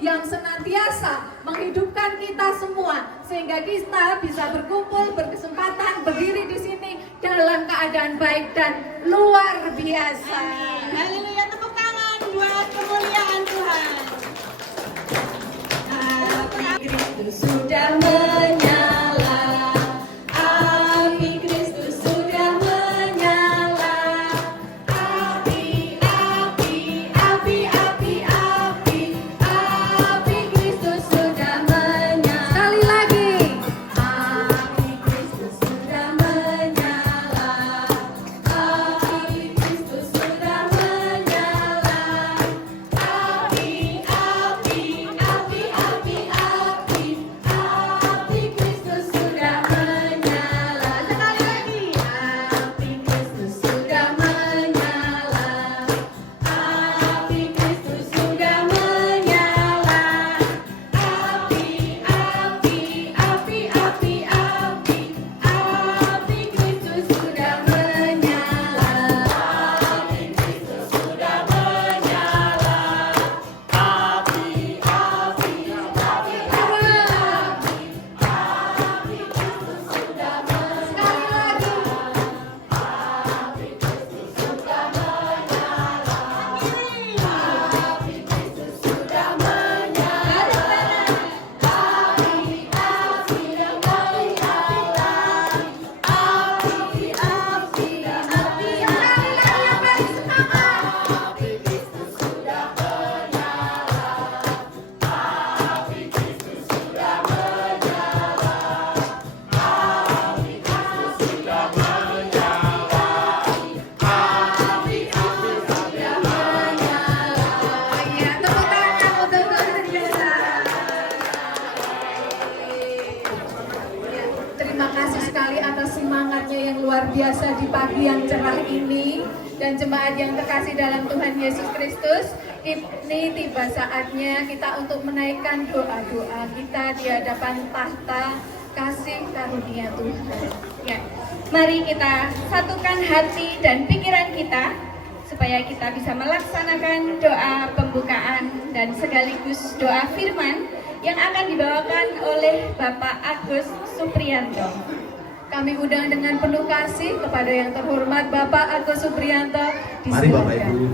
yang senantiasa menghidupkan kita semua sehingga kita bisa berkumpul, berkesempatan berdiri di sini dalam keadaan baik dan luar biasa. Haleluya, tepuk tangan buat kemuliaan Tuhan. Kristus sudah menyala, api Kristus sudah menyala, api Kristus sudah menyala. Sekali lagi. Api Kristus sudah menyala, api Kristus sudah menyala, api Kristus sudah menyala. Sekali lagi, api Kristus sudah menyala, api Kristus sudah menyala, api Kristus sudah menyala, api Kristus sudah menyala, Ya, tepuk tangan untuk luar biasa. Ya, terima kasih sekali atas semangatnya yang luar biasa di pagi yang cerah ini. Dan jemaat yang terkasih dalam Tuhan Yesus Kristus, ini tiba saatnya kita untuk menaikkan doa-doa kita di hadapan tahta kasih karunia Tuhan. Ya, mari kita satukan hati dan pikiran kita supaya kita bisa melaksanakan doa pembukaan dan sekaligus doa firman yang akan dibawakan oleh Bapak Agus Supriyanto. Kami undang dengan penuh kasih kepada yang terhormat Bapak Agus Supriyanto. Mari Bapak Disilakan. Ibu,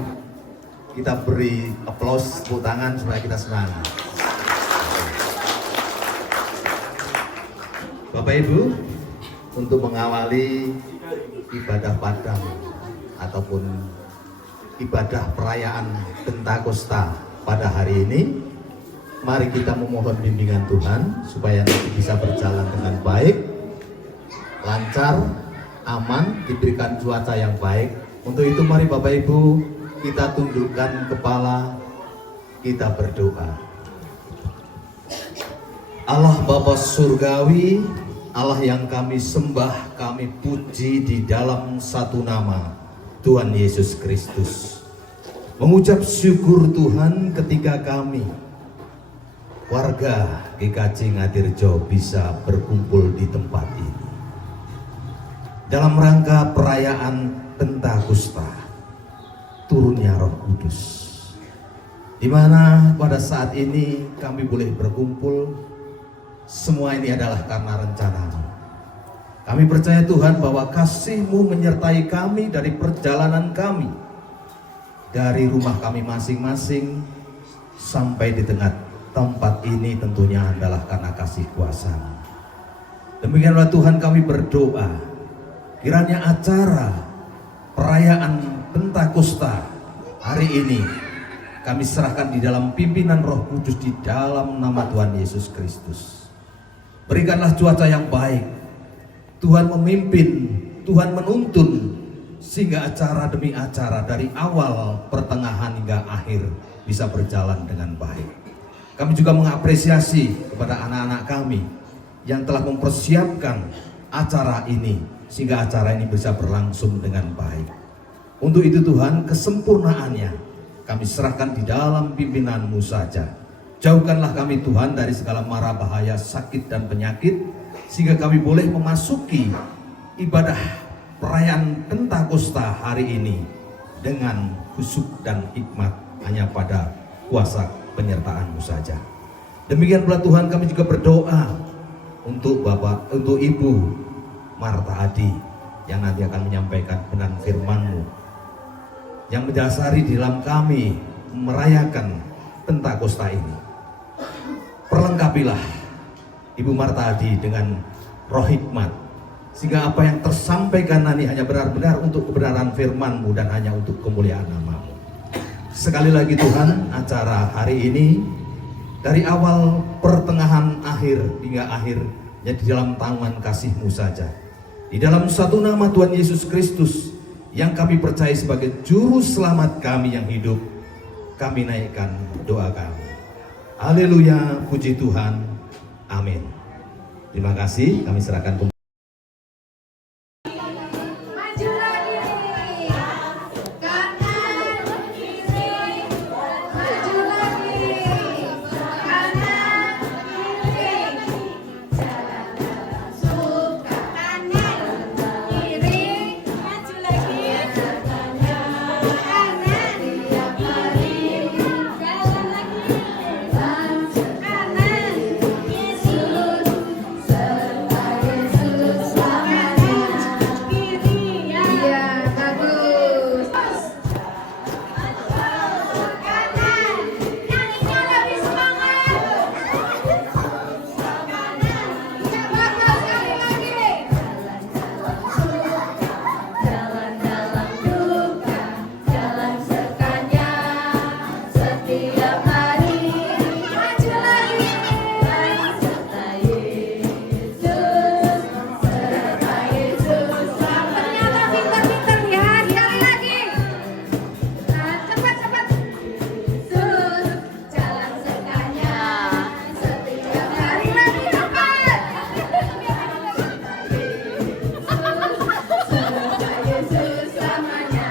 kita beri aplaus, tepuk tangan supaya kita semangat. Bapak Ibu, untuk mengawali ibadah padang ataupun ibadah perayaan Pentakosta pada hari ini, mari kita memohon bimbingan Tuhan supaya nanti bisa berjalan dengan baik, lancar, aman, diberikan cuaca yang baik. Untuk itu mari Bapak Ibu, kita tundukkan kepala, kita berdoa. Allah Bapa Surgawi, Allah yang kami sembah, kami puji di dalam satu nama, Tuhan Yesus Kristus. Mengucap syukur Tuhan ketika kami, warga GKJ Ngatirjo, bisa berkumpul di tempat ini dalam rangka perayaan Pentakosta, turunnya Roh Kudus, di mana pada saat ini kami boleh berkumpul. Semua ini adalah karena rencana-Mu. Kami percaya Tuhan bahwa kasih-Mu menyertai kami dari perjalanan kami, dari rumah kami masing-masing sampai di tengah tempat ini, tentunya adalah karena kasih kuasa-Mu. Demikianlah Tuhan, kami berdoa kiranya acara perayaan Pentakosta hari ini kami serahkan di dalam pimpinan Roh Kudus di dalam nama Tuhan Yesus Kristus. Berikanlah cuaca yang baik, Tuhan memimpin, Tuhan menuntun, sehingga acara demi acara dari awal, pertengahan hingga akhir bisa berjalan dengan baik. Kami juga mengapresiasi kepada anak-anak kami yang telah mempersiapkan acara ini, sehingga acara ini bisa berlangsung dengan baik. Untuk itu Tuhan, kesempurnaannya kami serahkan di dalam pimpinan-Mu saja. Jauhkanlah kami Tuhan dari segala mara bahaya, sakit dan penyakit, sehingga kami boleh memasuki ibadah perayaan Pentakosta hari ini dengan khusyuk dan hikmat hanya pada kuasa penyertaan-Mu saja. Demikian pula Tuhan, kami juga berdoa untuk Bapak, untuk Ibu Marta Adi yang nanti akan menyampaikan kebenaran firman-Mu yang mendasari di dalam kami merayakan Pentakosta ini. Perlengkapilah Ibu Marta Adi dengan roh hikmat, sehingga apa yang tersampaikan nanti hanya benar-benar untuk kebenaran firman-Mu dan hanya untuk kemuliaan nama-Mu. Sekali lagi Tuhan, acara hari ini dari awal, pertengahan, akhir hingga akhirnya di dalam tangan kasih-Mu saja. Di dalam satu nama Tuhan Yesus Kristus yang kami percaya sebagai juru selamat kami yang hidup, kami naikkan doa kami. Haleluya, puji Tuhan. Amin. Terima kasih, kami serahkan kembali. Maju lagi. Kanan, kiri. Maju lagi. Kanan, kiri. Jalan dalam suka. Kanan, kiri. Maju lagi. Kanan, tiap hari. Jalan lagi. Kanan, Yesus. Serta Yesus selamanya. Kiri, ya bagus. Kanan, nyanyinya lebih semangat. Ya bagus, sekali lagi. Jalan dalam duka, jalan sertanya setiap hari. Maju lagi. Serta Yesus, serta Yesus. Ternyata pintar-pintar ya, sekali lagi. Nah, cepat-cepat. Yesus, jalan sertanya setiap hari. Lagi cepat. Serta Yesus selamanya.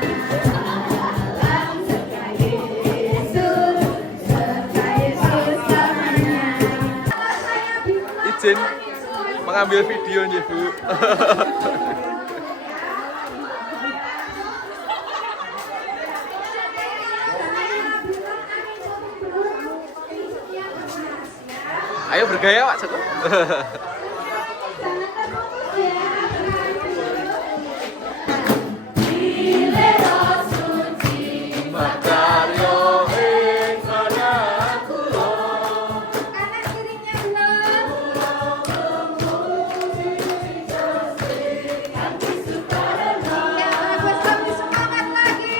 Dalam serta Yesus, serta Yesus selamanya. Kalau saya bilang Izin mengambil video nih Bu. Ayo bergaya Pak Ceko. kanan kirinya belum. Ya bagus, lebih semangat lagi.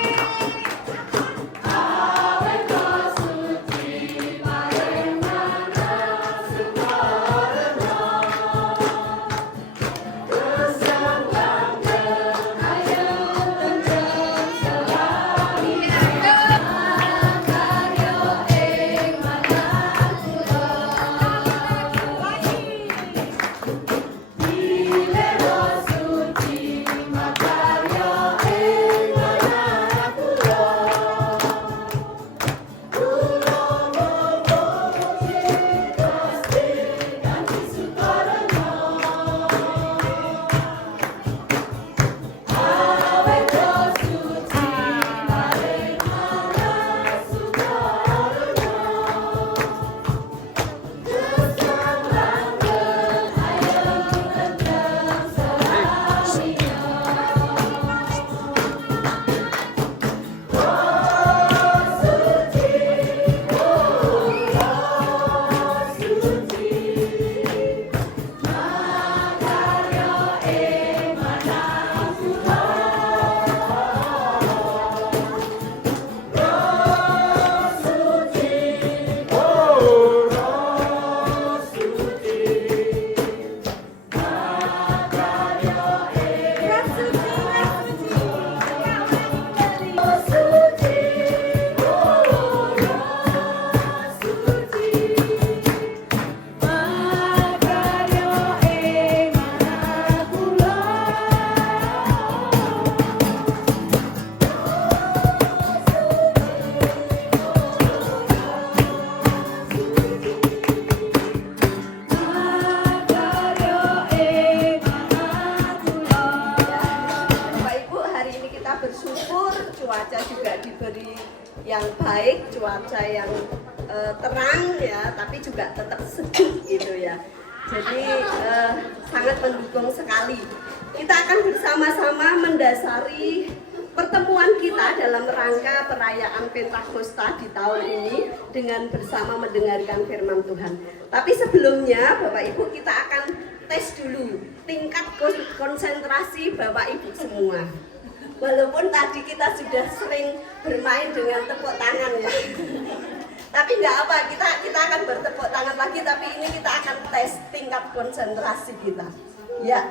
bersyukur cuaca juga diberi yang baik, cuaca yang terang ya, tapi juga tetap sejuk gitu ya. Jadi sangat mendukung sekali. Kita akan bersama-sama mendasari pertemuan kita dalam rangka perayaan Pentakosta di tahun ini dengan bersama mendengarkan firman Tuhan. Tapi sebelumnya Bapak Ibu, kita akan tes dulu tingkat konsentrasi Bapak Ibu semua. Walaupun tadi kita sudah sering bermain dengan tepuk tangan ya. Tapi nggak apa, kita akan bertepuk tangan lagi, tapi ini kita akan tes tingkat konsentrasi kita. Ya.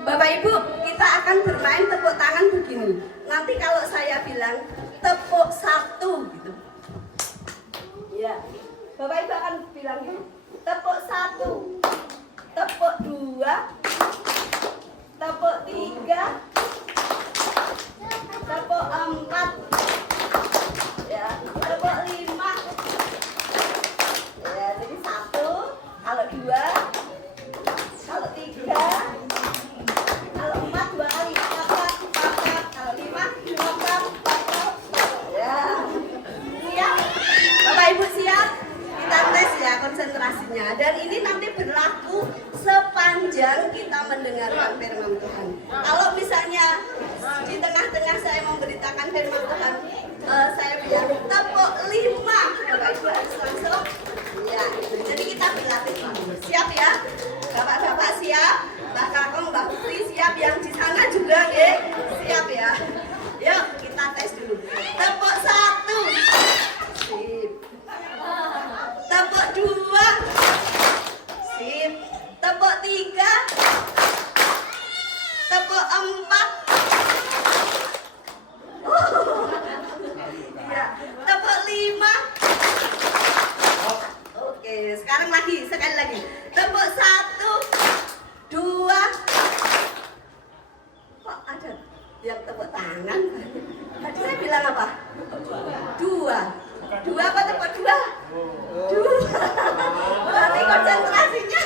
Bapak Ibu, kita akan bermain tepuk tangan begini. Nanti kalau saya bilang tepuk 1 gitu. Ya. Bapak Ibu akan bilang gitu. Tepuk 1, tepuk 2, tepuk 3, tepuk 4, ya, tepuk 5. Ya, jadi 1, kalau 2, kalau 3, kalau 4 2 kali, 4, kalau 5, 4. Ya. Siap? Bapak Ibu siap? Kita tes ya konsentrasinya. Dan ini nanti berlaku sepanjang kita mendengarkan firman Tuhan. Kalau misalnya di tengah-tengah saya memberitakan firman Tuhan, saya bilang tepuk 5, Bapak Ibu harus langsung. Ya, jadi kita berlatih dulu. Siap ya? Bapak-bapak siap? Mbak Kakong, Mbak Putri siap? Yang di sana juga ya? Siap ya? Yuk kita tes dulu. Tepuk 1. Sip. Tepuk 2. Sip. Tepuk 3. Tepuk 4. Ya. Tepuk 5. Oke, sekarang sekali lagi. Tepuk 1, 2. Kok ada yang tepuk tangan? Tadi saya bilang apa? 2. 2 apa tepuk 2? 2. Berarti konsentrasinya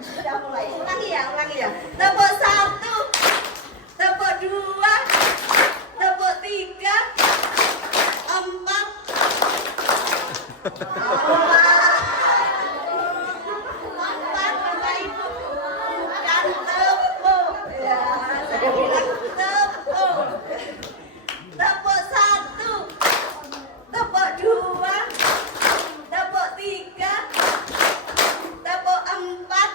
sudah mulai. Ulangi ya. Tepuk 1, tepuk 2, tepuk 3, 4. Bapak Ibu, bukan tepuk. Ya, saya bilang tepuk. Tepuk 1, tepuk 2, tepuk 3, tepuk 4,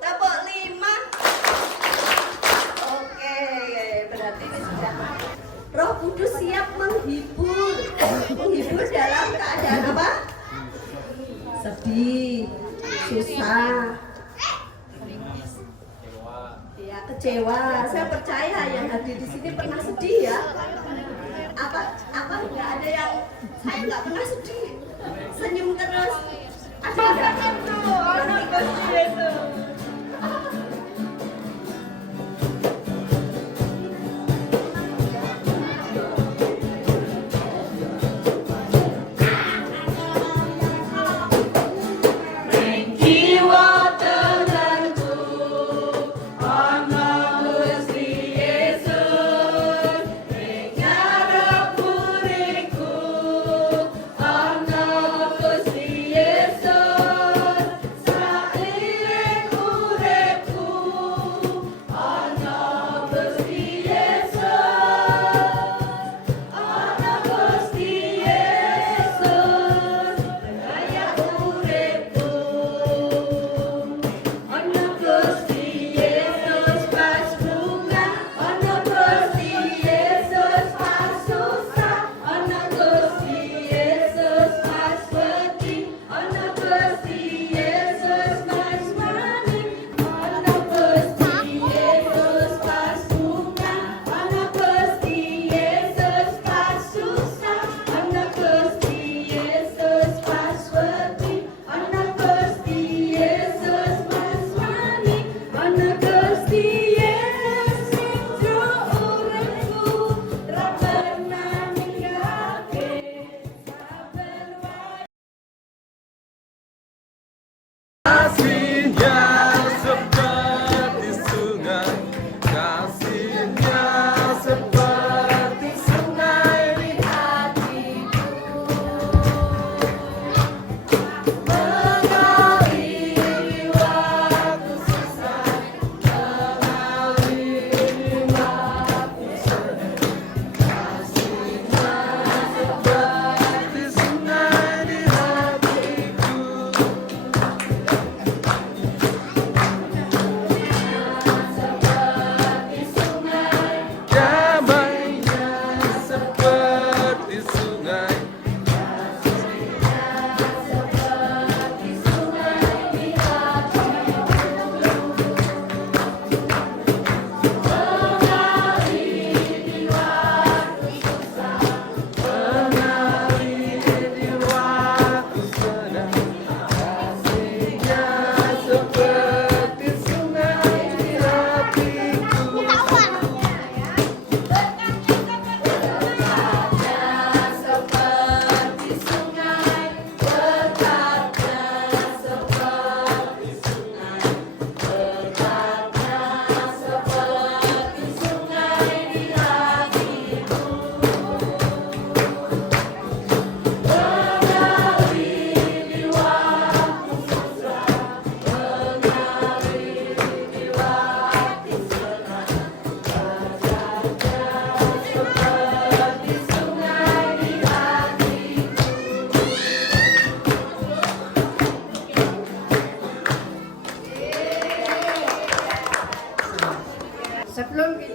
tepuk 5. Oke, berarti ini sudah. Roh Kudus siap menghibur. Menghibur dalam keadaan apa? Sedih, susah, ya kecewa. Saya percaya yang hadir di sini pernah sedih ya. Apa nggak ada yang saya nggak pernah sedih, senyum terus. Ada itu. Yesus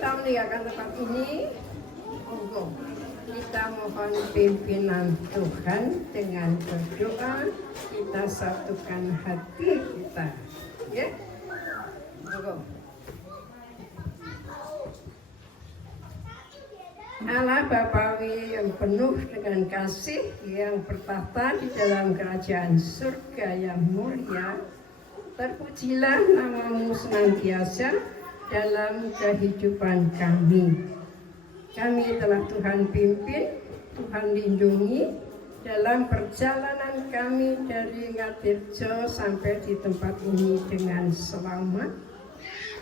kita meninggalkan tempat ini, monggo kita mohon pimpinan Tuhan dengan berdoa, kita satukan hati kita, ya. Monggo. Allah Bapawi yang penuh dengan kasih, yang bertahta di dalam kerajaan surga yang mulia, terpujilah nama-Mu senantiasa dalam kehidupan kami. Kami telah Tuhan pimpin, Tuhan lindungi dalam perjalanan kami dari Ngatirjo sampai di tempat ini dengan selamat.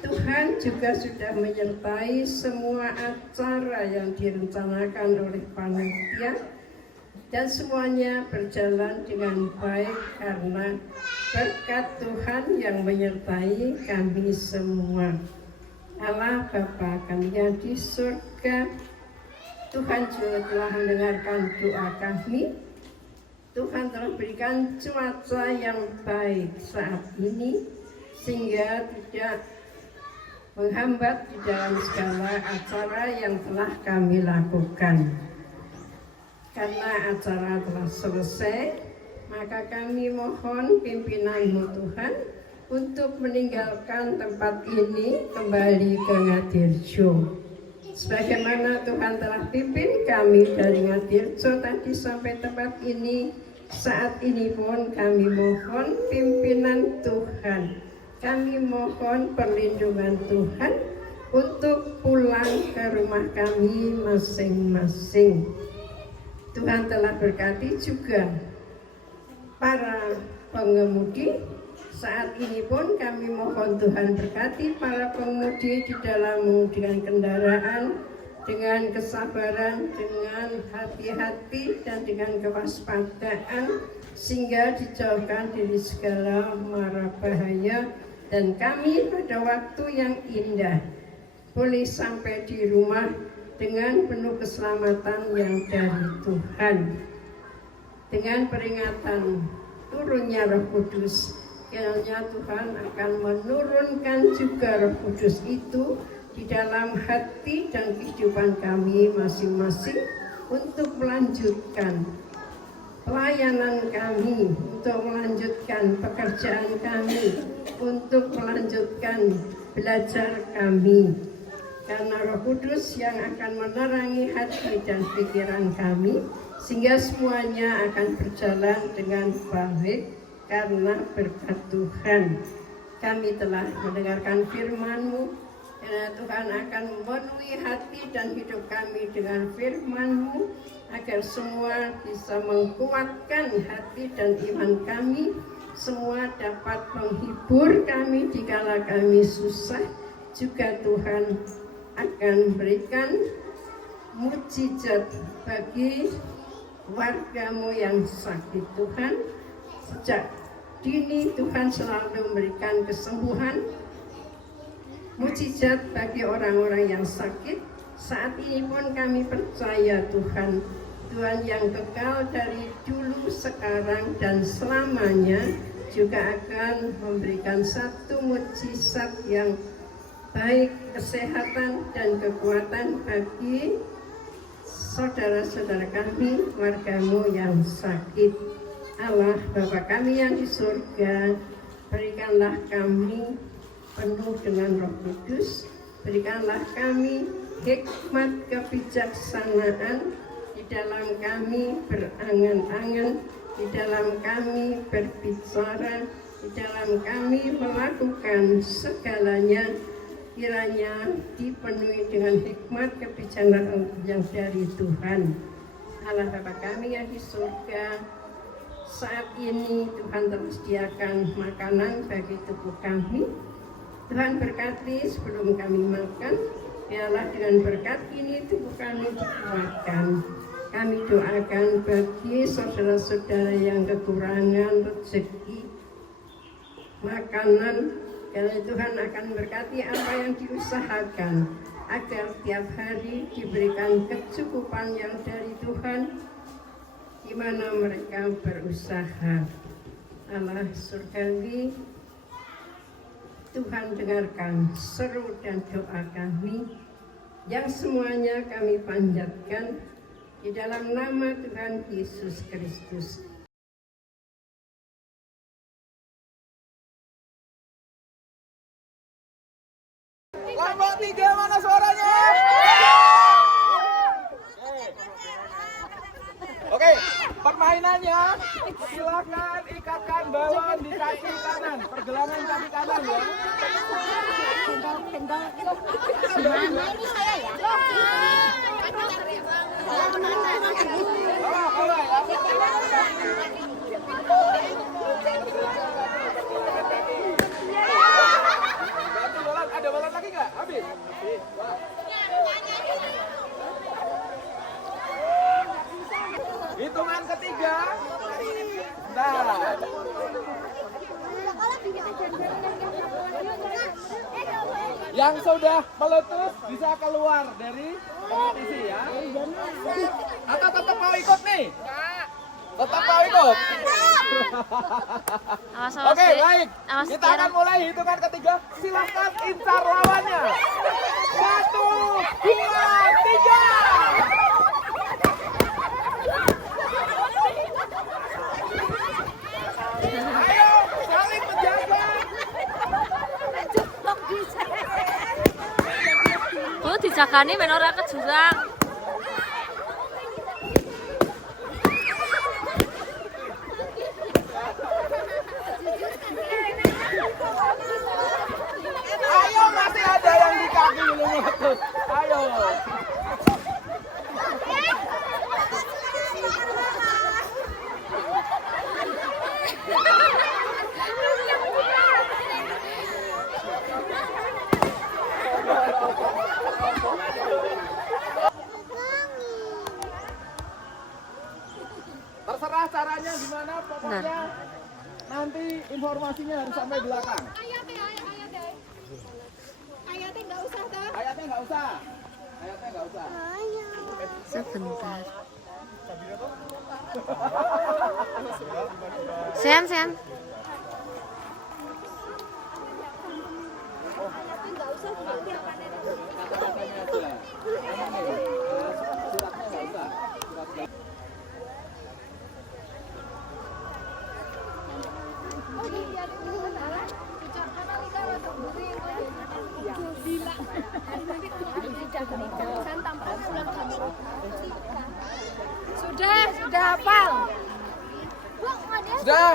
Tuhan juga sudah menyertai semua acara yang direncanakan oleh panitia dan semuanya berjalan dengan baik karena berkat Tuhan yang menyertai kami semua. Allah Bapa kami yang di surga, Tuhan juga telah mendengarkan doa kami. Tuhan telah berikan cuaca yang baik saat ini sehingga tidak menghambat di dalam segala acara yang telah kami lakukan. Karena acara telah selesai, maka kami mohon pimpinan-Mu Tuhan untuk meninggalkan tempat ini kembali ke Ngatirjo. Sebagaimana Tuhan telah pimpin kami dari Ngatirjo tadi sampai tempat ini, saat ini pun kami mohon pimpinan Tuhan. Kami mohon perlindungan Tuhan untuk pulang ke rumah kami masing-masing. Tuhan telah berkati juga para pengemudi. Saat ini pun kami mohon Tuhan berkati para pengemudi di dalam dengan kendaraan, dengan kesabaran, dengan hati-hati dan dengan kewaspadaan, sehingga dijauhkan dari segala mara bahaya. Dan kami pada waktu yang indah boleh sampai di rumah dengan penuh keselamatan yang dari Tuhan. Dengan peringatan turunnya Roh Kudus, kiranya Tuhan akan menurunkan juga Roh Kudus itu di dalam hati dan kehidupan kami masing-masing untuk melanjutkan pelayanan kami, untuk melanjutkan pekerjaan kami, untuk melanjutkan belajar kami. Karena Roh Kudus yang akan menerangi hati dan pikiran kami, sehingga semuanya akan berjalan dengan baik karena berkat Tuhan. Kami telah mendengarkan firman-Mu, karena Tuhan akan memenuhi hati dan hidup kami dengan firman-Mu, agar semua bisa menguatkan hati dan iman kami, semua dapat menghibur kami dikala kami susah. Juga Tuhan akan berikan mukjizat bagi warga-Mu yang sakit. Tuhan, sejak dini Tuhan selalu memberikan kesembuhan, mukjizat bagi orang-orang yang sakit. Saat ini pun kami percaya Tuhan, Tuhan yang kekal dari dulu, sekarang, dan selamanya juga akan memberikan satu mukjizat yang baik, kesehatan dan kekuatan bagi saudara-saudara kami, warga-Mu yang sakit. Allah Bapa kami yang di surga, berikanlah kami penuh dengan Roh Kudus, berikanlah kami hikmat kebijaksanaan di dalam kami berangan-angan, di dalam kami berbicara, di dalam kami melakukan segalanya. Kiranya dipenuhi dengan hikmat kebijaksanaan yang dari Tuhan. Allah Bapa kami yang di surga, saat ini Tuhan telah sediakan makanan bagi tubuh kami. Tuhan berkati sebelum kami makan, biarlah dengan berkat ini tubuh kami dikuatkan. Kami doakan bagi saudara-saudara yang kekurangan rezeki makanan, karena Tuhan akan berkati apa yang diusahakan, agar tiap hari diberikan kecukupan yang dari Tuhan di mana mereka berusaha. Allah surgawi, Tuhan dengarkan seru dan doa kami. yang semuanya kami panjatkan di dalam nama Tuhan Yesus Kristus. Kelompok 3 mana suaranya? Oke, permainannya silakan ikatkan balon di kaki kanan, pergelangan kaki kanan ya. Ada balon lagi nggak? Habis. Hitungan ketiga. Nah. Yang sudah meletus bisa keluar dari kompetisi ya. Atau tetap mau ikut nih? Tetap mau ikut? Oke, baik. Kita akan mulai hitungan ketiga. Silahkan incar lawannya. 1, 2, 3. Ayo, saling menjaga. Oh, dijagani men ora ke jurang. Ayo, masih ada yang di kaki belum meletus. Ayo. Terserah caranya gimana, pokoknya nanti informasinya harus sampai belakang. Ayatnya nggak usah. Sebentar. Sen. Sudah hafal. Sudah,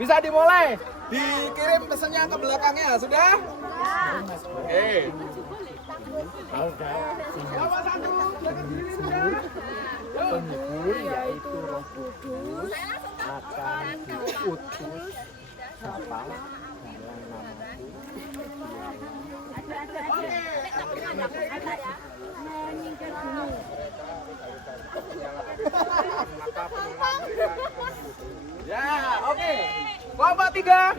bisa dimulai. Dikirim pesannya ke belakangnya, sudah? Oke. Nomor 1, belakang diri sudah. Penghibur yaitu Roh Kudus akan diutus Bapa dalam namaku. Ya, oke. Kelompok 3.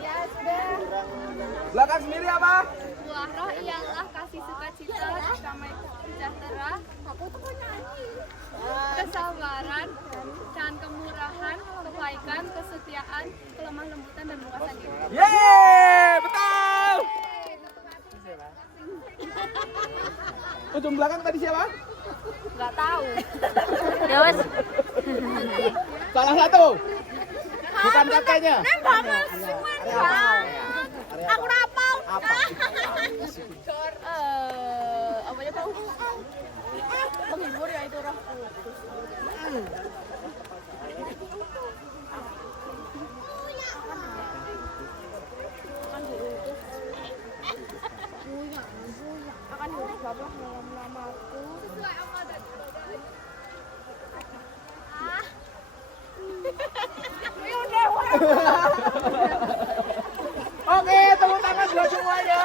Belakang sendiri apa? Buah roh ialah kasih sukacita, damai sejahtera, kesabaran, dan kemurahan, kebaikan, kesetiaan, kelemah lembutan, dan luasan diri. Yeay, betul. Ujung belakang tadi siapa? Nggak tahu. Ya wes. Salah satu. Bukan kakaknya. Aku rapau. Apa? Apa ya, Pak? Penghibur yaitu Roh Kudus. Akan diutus Bapa dalam namaku. Sesuai amanat. Oke, tepuk tangan buat semuanya.